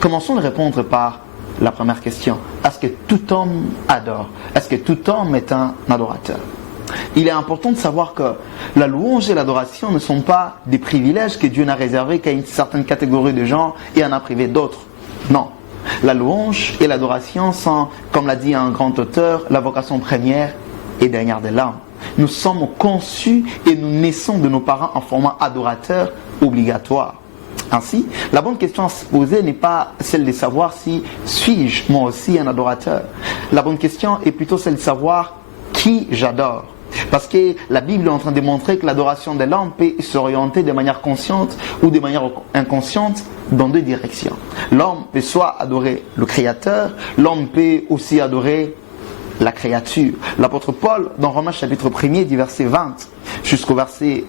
Commençons à répondre par la première question. Est-ce que tout homme adore? Est-ce que tout homme est un adorateur? Il est important de savoir que la louange et l'adoration ne sont pas des privilèges que Dieu n'a réservés qu'à une certaine catégorie de gens et en a privé d'autres. Non. La louange et l'adoration sont, comme l'a dit un grand auteur, la vocation première et dernière de l'homme. Nous sommes conçus et nous naissons de nos parents en format adorateur obligatoire. Ainsi, la bonne question à se poser n'est pas celle de savoir si suis-je moi aussi un adorateur. La bonne question est plutôt celle de savoir qui j'adore. Parce que la Bible est en train de montrer que l'adoration de l'homme peut s'orienter de manière consciente ou de manière inconsciente dans deux directions. L'homme peut soit adorer le Créateur, l'homme peut aussi adorer la créature. L'apôtre Paul, dans Romains chapitre 1er, du verset 20 jusqu'au verset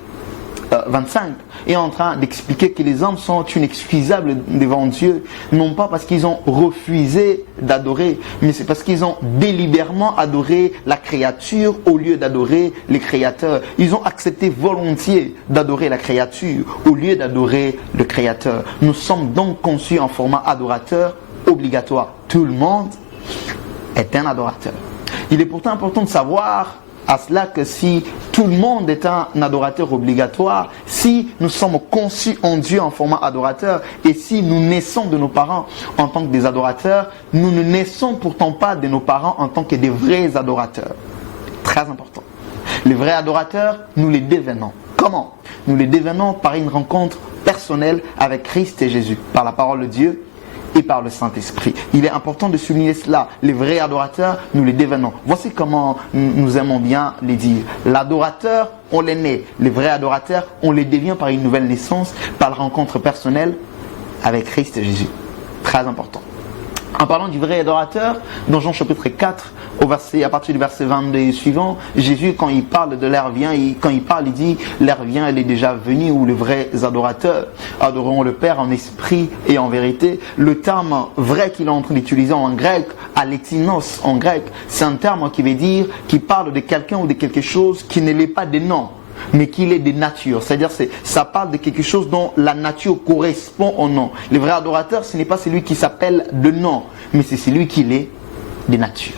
25, est en train d'expliquer que les hommes sont inexcusables devant Dieu, non pas parce qu'ils ont refusé d'adorer, mais c'est parce qu'ils ont délibérément adoré la créature au lieu d'adorer les créateurs. Ils ont accepté volontiers d'adorer la créature au lieu d'adorer le Créateur. Nous sommes donc conçus en format adorateur obligatoire. Tout le monde est un adorateur. Il est pourtant important de savoir à cela que si tout le monde est un adorateur obligatoire, si nous sommes conçus en Dieu en format adorateur et si nous naissons de nos parents en tant que des adorateurs, nous ne naissons pourtant pas de nos parents en tant que des vrais adorateurs. Très important. Les vrais adorateurs, nous les devenons. Comment? Nous les devenons par une rencontre personnelle avec Christ et Jésus, par la parole de Dieu et par le Saint-Esprit. Il est important de souligner cela. Les vrais adorateurs, nous les devenons. Voici comment nous aimons bien les dire. L'adorateur, on l'est né. Les vrais adorateurs, on les devient par une nouvelle naissance, par la rencontre personnelle avec Christ et Jésus. Très important. En parlant du vrai adorateur, dans Jean chapitre 4, à partir du verset 22 et suivant, Jésus, quand il parle de l'heure vient, il dit l'heure vient, elle est déjà venue, où les vrais adorateurs adoreront le Père en esprit et en vérité. Le terme vrai qu'il est en train d'utiliser en grec, alexinos en grec, c'est un terme qui parle de quelqu'un ou de quelque chose qui ne l'est pas des noms, mais qu'il est de nature. C'est-à-dire ça parle de quelque chose dont la nature correspond au nom. Le vrai adorateur, ce n'est pas celui qui s'appelle de nom, mais c'est celui qui l'est de nature.